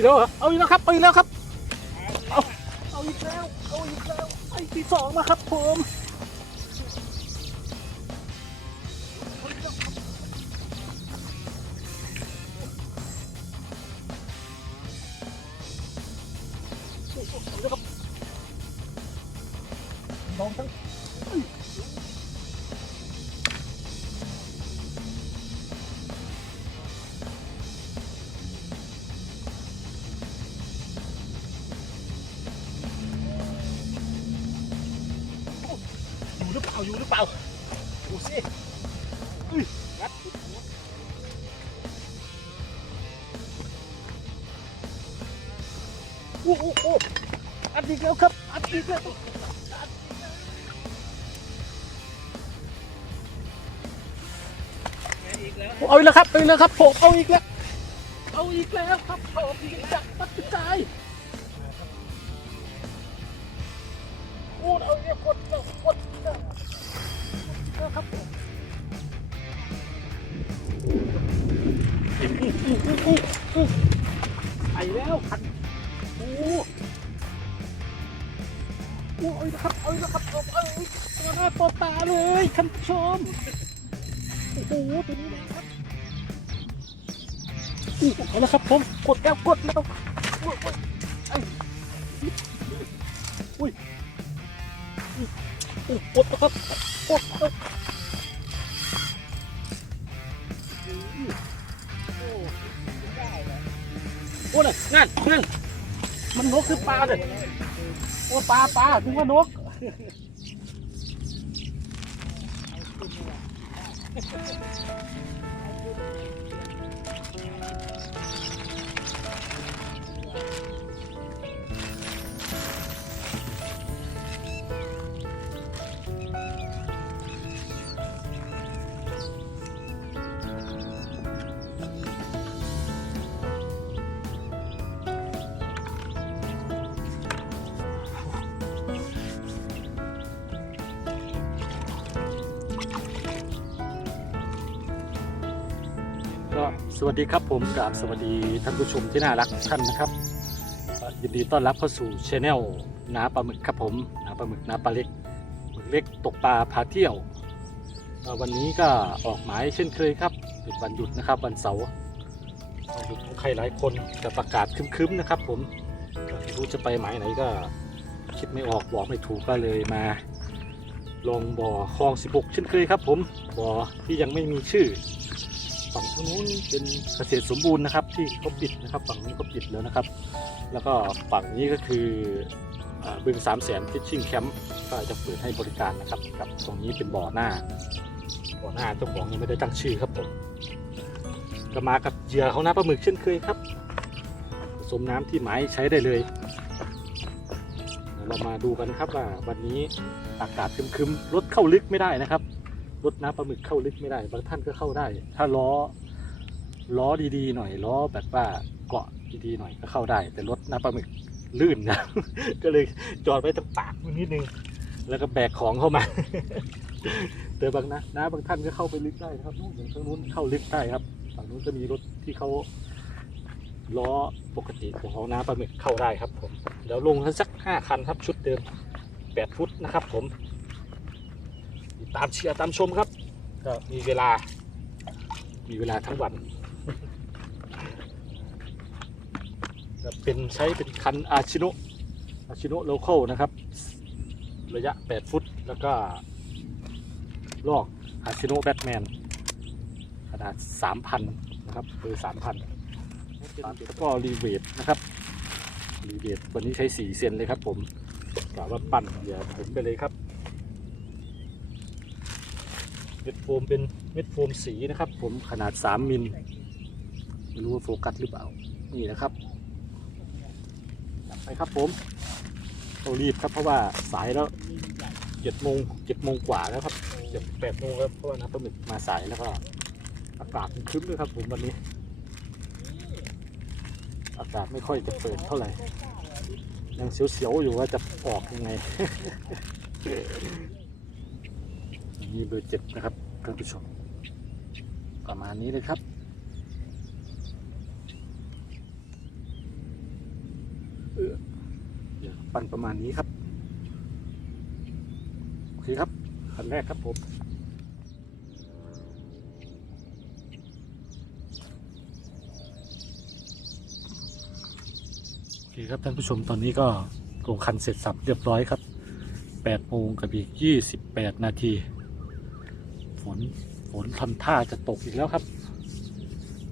เอาอีกแล้วเหรอเอาอีกแล้วครับเอาอีกแล้วครับเอาเอาอีกแล้วเอาอีกแล้วไอ้ที่สองมาครับผม อยู่หรือเปล่าอยู่หรือเปล่าดูสิอุ้ยงัดโอ้โหโอ้โหอัดอีกแล้วครับอัดอีกแล้วอัดอีกแล้วเอาอีกแล้วครับเอาอีกแล้วครับผมเอาอีกแล้วเอาอีกแล้วครับเอาอีกแล้วปัดกระจายโอ้เอาเนี่ยกดแล้วกดแล้ว ครับผมไปแล้วคันโอ้โหเอาอีกแล้วครับเอาอีกแล้วครับเอาเอาเอาตัวหน้าตัวตาเลยท่านผู้ชมโอ้โหตัวนี้เลยครับอู้เอาล้วครับผมกดแล้วกดแล้วโอ้ยโอ้ยไอ้อุ้ยอุ้ยอุ้ยกดแล้วครับกด โอ้ยนนั่นนั่นมันนกคือปลาเลยโอ้ปลาปลาถึงว่านก สวัสดีครับผมกราบสวัสดีท่านผู้ชมที่น่ารักท่านนะครับยินดีต้อนรับเข้าสู่ช anel น้าปลาหมึกครับผมน้าปลาหมึกน้าปลาเล็กหมึกเล็กตกปลาพาเที่ยว วันนี้ก็ออกหมายเช่นเคยครับเป็นวันหยุดนะครับวันเสาร์วันหยุดของใครหลายคนจะประกาศคึ้มๆนะครับ ผมไม่รู้จะไปหมายไหนก็คิดไม่ออกบอกไม่ถูกก็เลยมา ลงบ่อคลอง 16 เช่นเคยครับ ผมบ่อที่ยังไม่มีชื่อ ฝั่งทางนู้นเป็นเกษตรสมบูรณ์นะครับ ที่เขาปิดนะครับฝั่งนี้เขาปิดแล้วนะครับ แล้วก็ฝั่งนี้ก็คืออบึงสามแสนฟิชชิ่งแคมป์ก็จะเปิดให้บริการนะครับกับตรงนี้เป็นบ่อหน้า บ่อหน้าเจ้าของยังไม่ได้ตั้งชื่อครับผมก็มากับเหยื่อเขาหน้าปลาหมึกเช่นเคยครับผสมน้ำที่หมายใช้ได้เลยเรามาดูกันครับว่าวันนี้อากาศคึมๆรถเข้าลึกไม่ได้นะครับ รถน้ำปลาหมึกเข้าลึกไม่ได้ บางท่านก็เข้าได้ ถ้าล้อ ล้อดีๆหน่อยล้อแบบว่าเกาะดีๆหน่อยก็เข้าได้ แต่รถน้ำปลาหมึกลื่นนะก็เลยจอดไว้ตรงปากนิดนึง แล้วก็แบกของเข้ามา แต่บางนะนะบางท่านก็เข้าไปลึกได้ครับนู่นอย่างทางนู้นเข้าลึกได้ครับฝั่งนู้นก็มีรถที่เขาล้อปกติของน้ำปลาหมึกเข้าได้ครับผมเดี๋ยวลงกันสักห้าคันครับชุดเดิมแปดฟุตนะครับผม ตามเชียร์ตามชมครับ ก็มีเวลา มีเวลาทั้งวันเป็นใช้เป็นคันอาชิโนอาชิโนโลเคอลนะครับ ระยะ 8 ฟุต แล้วก็ลอกอาชิโนแบทแมน ขนาด 3,000 นะครับเบอร์3,000แล้วก็รีเวทนะครับ รีเวทวันนี้ใช้ 4 เซนเลยครับผมกะว่าปั่นอย่าผมไปเลยครับ เม็ดโฟมเป็นเม็ดโฟมสีนะครับ ผมขนาด 3มิลไม่รู้ว่าโฟกัสหรือเปล่า นี่นะครับไปครับผมต้องรีบครับเพราะว่าสายแล้วเจ็ดโมงเจ็ดโมงกว่าแล้วครับเจ็ดแปดโมงแล้วเพราะว่าน้ำปลาหมึกมาสายแล้วก็อากาศมันครึ้มด้วยครับผมวันนี้ อากาศไม่ค่อยจะเปิดเท่าไหร่ยังเสียวๆอยู่ว่าจะออกยังไง มีเบอร์เจ็ดนะครับท่านผู้ชม ประมาณนี้เลยครับ ปั่นประมาณนี้ครับ โอเคครับคันแรกครับผมโอเคครับท่านผู้ชมตอนนี้ก็ลงคันเสร็จสับเรียบร้อยครับ8โมงกับอีก 28 นาที ฝนฝนทำท่าจะตกอีกแล้วครับ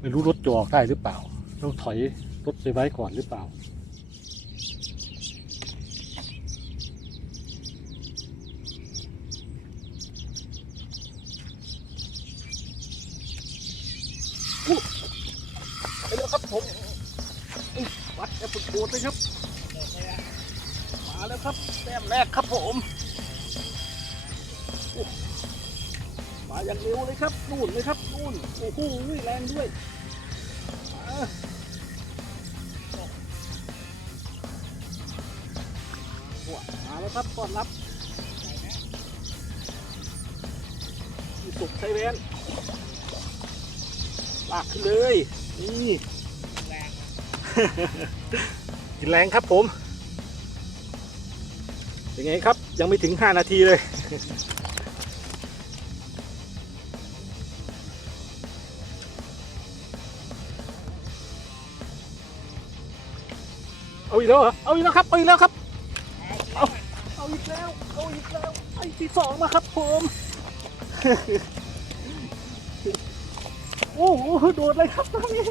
ไม่รู้รถจะออกได้หรือเปล่า ต้องถอยรถไปไว้ก่อนหรือเปล่า ไปแล้วครับผมวัดแอปเปิลโกดเลยครับ มาแล้วครับแต้มแรกครับผม นู่นเลยครับนู่นโอ้โหแรงด้วยมาโอ้มาแล้วครับต้อนรับมีสุกไซเวนลากขึ้นเลยนี่กินแรงครับผมเป็นไงครับยังไม่ถึง 5 นาทีเลย เอาอีกแล้วเหรอเอาอีกแล้วครับเอาอีกแล้วครับเอาเอาอีกแล้วเอาอีกแล้วไอ้ที่สองมาครับผมโอ้โหโดดเลยครับตอนนี้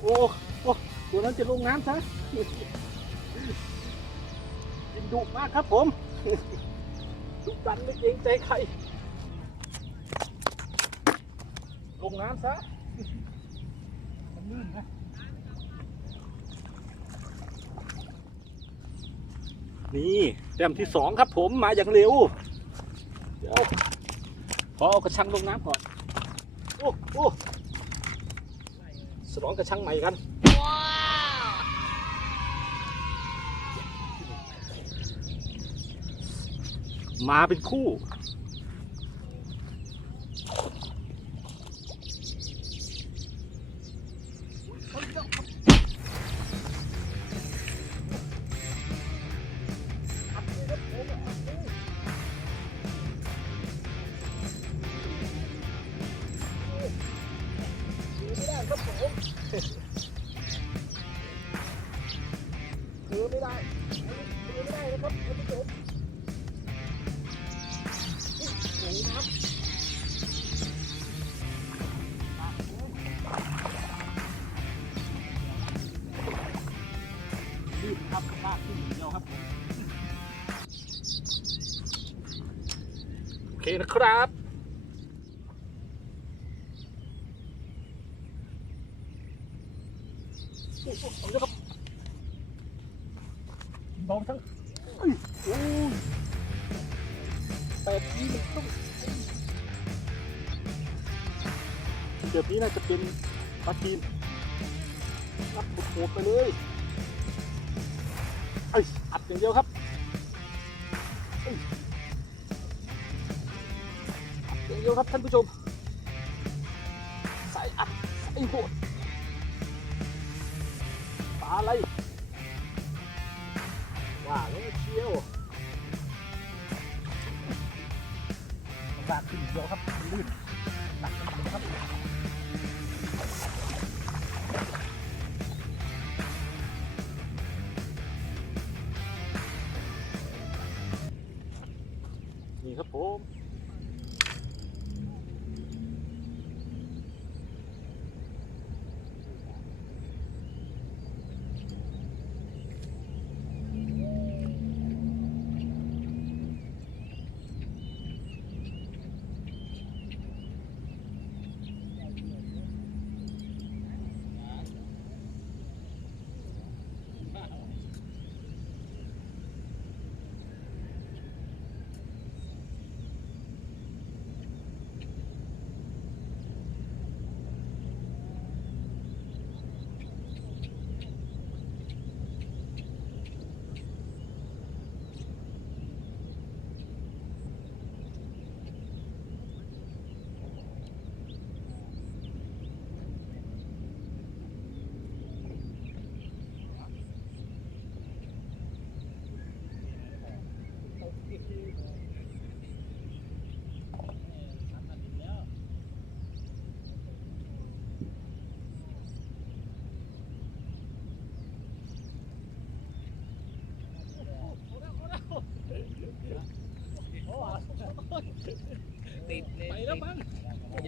โอ้โอ้ตัวนั้นจะลงน้ำซะกินดุมากครับผมทุกตันไม่เกรงใจใคร ลงน้ำซะมันลื่นนะนี่แต้มที่สองครับผมมาอย่างเร็ว เดี๋ยวขอเอากระชังลงน้ำก่อน โอ้โอ้สลองกระชังใหม่กันมาเป็นคู่ โอเคนะครับโอ้โหเอาเลยครับเบาทั้งเอ้ยโอ้ยแปดนี้มันต้องเดี๋ยวนี้น่าจะเป็นปลาทีนรับบุดโหดไปเลยไอ้ยอัดอย่างเดียวครับ ดอย่างเดียวครับท่านผู้ชม สายอัดสายโหดปลาอะไรว่าแล้วเชียวปลาขึ้นเดียวครับลื่นหนักมันครับ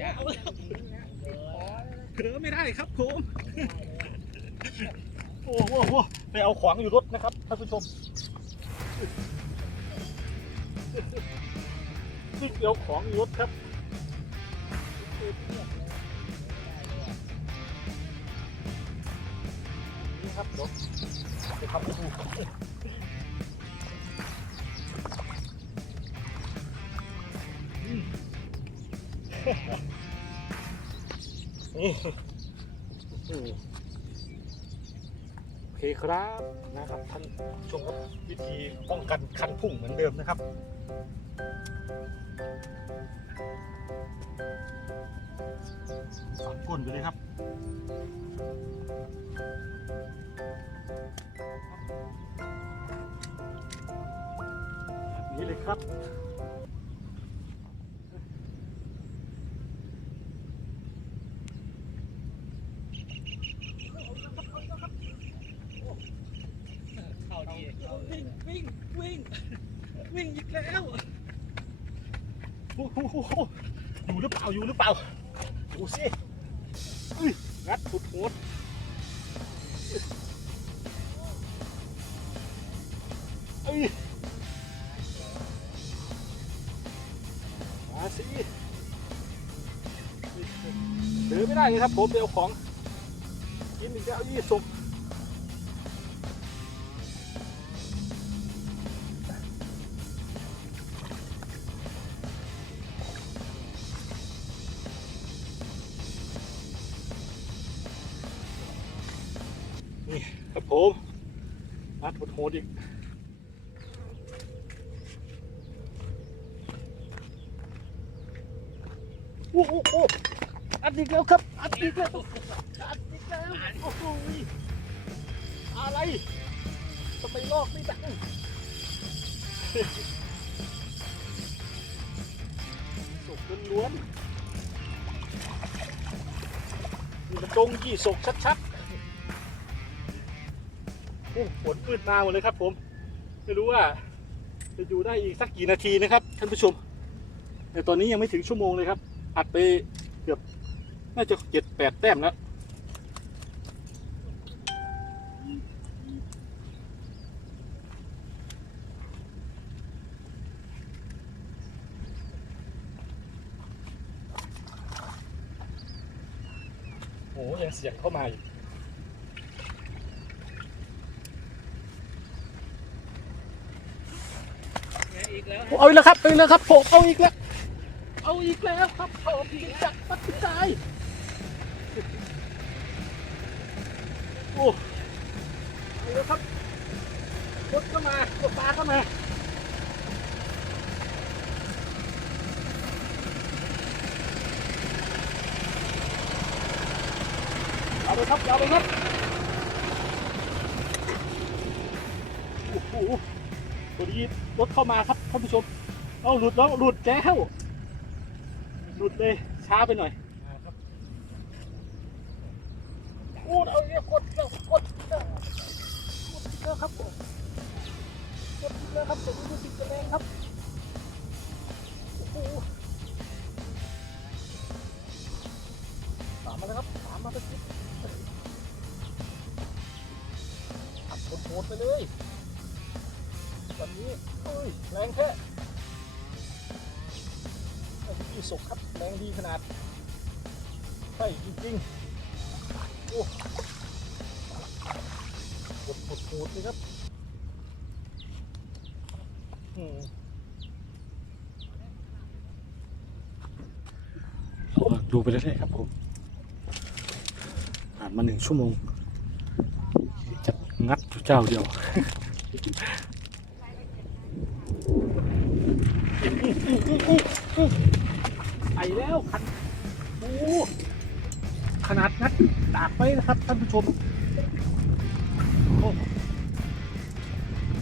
ยาวแล้วเกลือไม่ได้ครับผมโอ้โหโอ้โหไปเอาขวางอยู่รถนะครับท่านผู้ชมนี่ไปเอาของอยู่รถครับนี่ครับเดี๋ยวไปทำให้ดู นี่โอเคครับนะครับท่านชมครับวิธีป้องกันคันพุ่งเหมือนเดิมนะครับฝังก้นไปเลยครับนี้เลยครับ เข้าดีวิ่งวิ่งวิ่งวิ่งอีกแล้ว โอ้โหโอ้โห อยู่หรือเปล่าอยู่หรือเปล่าดูสิอุ้ยงัดสุดโหดเอ้ยมาสิเดินไม่ได้เลยครับผมเดี๋ยวของกินอีกแล้วยี่สุก โหดอีกโอ้โหโอ้อัดอีกแล้วครับ อัดอีกแล้วอัดอีกแล้วโอ้โหอะไรทำไมลอกไม่ดังศกล้วนๆมันจงยี่ศกชัดๆ โอ้ฝนมืดมาหมดเลยครับ ผม ไม่รู้ว่า จะอยู่ได้อีกสักกี่นาทีนะครับท่านผู้ชม แต่ตอนนี้ยังไม่ถึงชั่วโมงเลยครับ อัดไปเกือบน่าจะเจ็ดแปดแต้มแล้วโอ้ยังเสียงเข้ามาอีก อีกแล้วเอาอีกแล้วครับเอาอีกแล้วครับผมเอาอีกแล้ว เอาอีกแล้วครับผมกินจักปักใจายโอ้เอาอีกแล้วครับรถก็มารถปลาก็มาเอาไปครับเอาไปครับโอ้โห ตัวนี้รถเข้ามาครับท่านผู้ชม เอาหลุดแล้วหลุดแล้วหลุดเลยช้าไปหน่อยโอ้เอาเนี่ยกดแล้วกดแล้วกดแล้วครับผมกดแล้วครับผมรู้สึกจะแรงครับโอ้โหตามมาแล้วครับตามมาเป็นขับโหดๆไปเลย วันนี้เอ้ยแรงแท้ไอ้ที่สุกครับแรงดีขนาดใช่จริงๆ โอ้ปวดปวดปวดเลยครับอืมดูไปเรื่อยๆครับผมผ่านมาหนึ่งชั่วโมงจะงัดเจ้าเดียว ไปแล้วคันโอ้ขนาดนัดตากไปนะครับท่านผู้ชม โอ้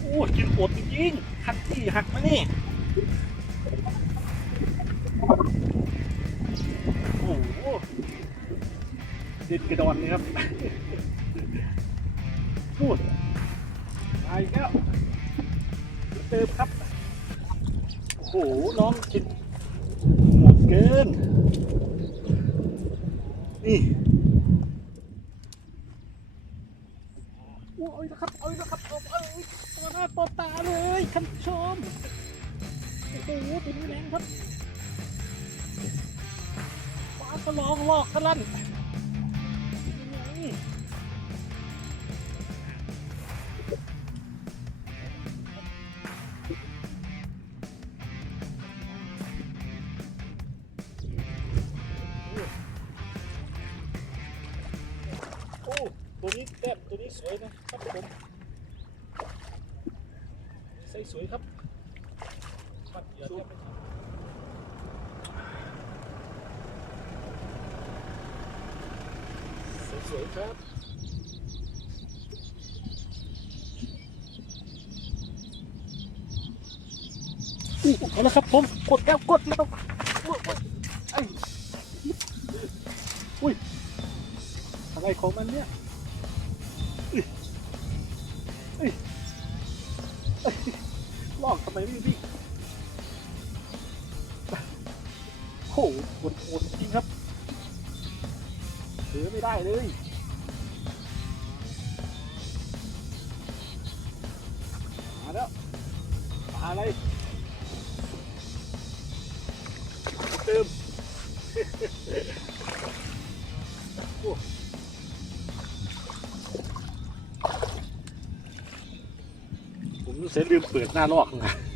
โอ้กินโหดจริงๆคันที่หักมานี่โอ้โหด็ดกระดอนเลยครับพูดมาอีกแล้วเติมครับ โอ้โหน้องกินหมดเกิน นี่โอ้ยนะครับเอาละครับเอาเอาตัวหน้าตัวตาเลยท่านผู้ชมโอ้โหตัวนี้แรงครับฟ้าก็ร้องลอกกระลั่น แต้มตัวนี้สวยนะครับผมใส่สวยครับปัดเหยื่อแทบไม่ทันสวยครับเอาละครับผมกดแล้วกดแล้วอุ้ยอะไรของมันเนี่ย ไมไม่วิ่งโอ้โหปวดปวดจริงครับถือไม่ได้เลยมาแล้วมาอะไรเติมโอ้ผมเสียลืมเปิดหน้าลอกนะ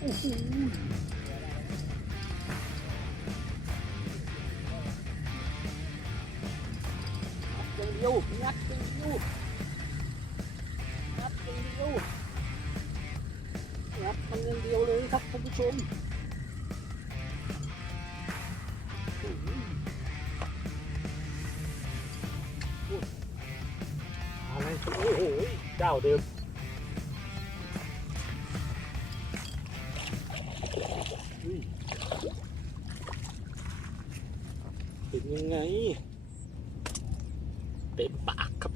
โอ้โหอย่างเดียวงัดอย่างเดียวงัดอย่างเดียวงัดมันอย่างเดียวเลยครับท่านผู้ชมอะไรโอ้โหเจ้าเดิม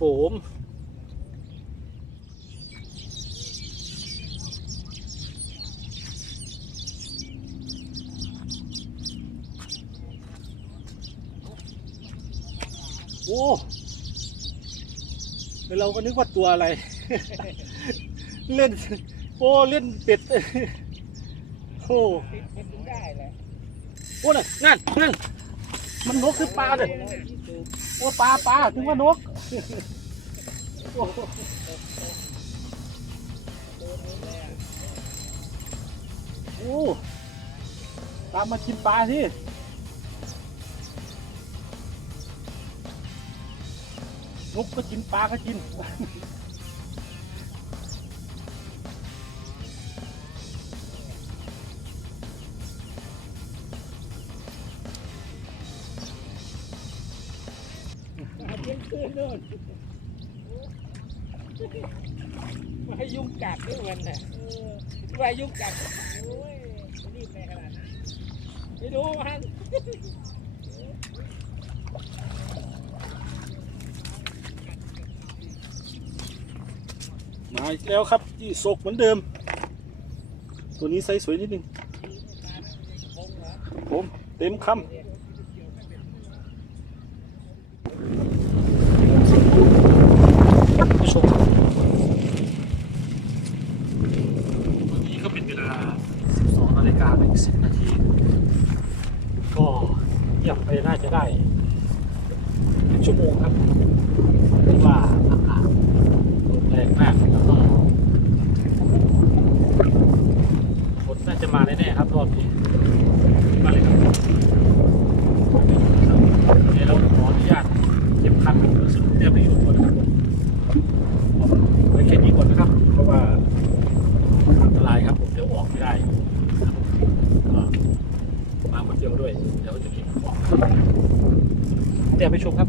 ผมโอ้เราก็นึกว่าตัวอะไร เล่น โอ้ เล่นเป็ด โอ้มันถึงได้แหละโอ้น่ะนั่นนั่น มันนกคือปลาเลยโอ้ปลาปลาถึงว่านก โอ้โตามมากินปลาสินกก็กินปลาก็กิน เที่ยงคืนนู่นมาให้ยุ่งกัดด้วยมันน่ะว่ายุ่งกัดโอ้ยรีบไปขนาดนั้นไม่รู้มันมาอีกแล้วครับที่ศกเหมือนเดิม ตัวนี้ไซส์สวยนิดนึงผมเต็มคำผู้ชมวันนี้ก็เป็นเวลา 12นาฬิกาเป็น10 นาที ก็เงียบไปน่าจะได้เป็นชั่วโมงครับเพราะว่าอากาศ แรงมากแล้วก็ฝนน่าจะมาแน่ๆครับรอบนี้มาเลยครับเดี๋ยวเราขออนุญาตเก็บคันสรุปเนี่ยไปอยู่ก่อนนะครับผมไว้แค่นี้ก่อนนะครับ เพราะว่าอันตรายครับผมเดี๋ยวออกไม่ได้ครับก็มาคนเดียวด้วย เดี๋ยวจะเก็บของ เดี๋ยวไปชมครับ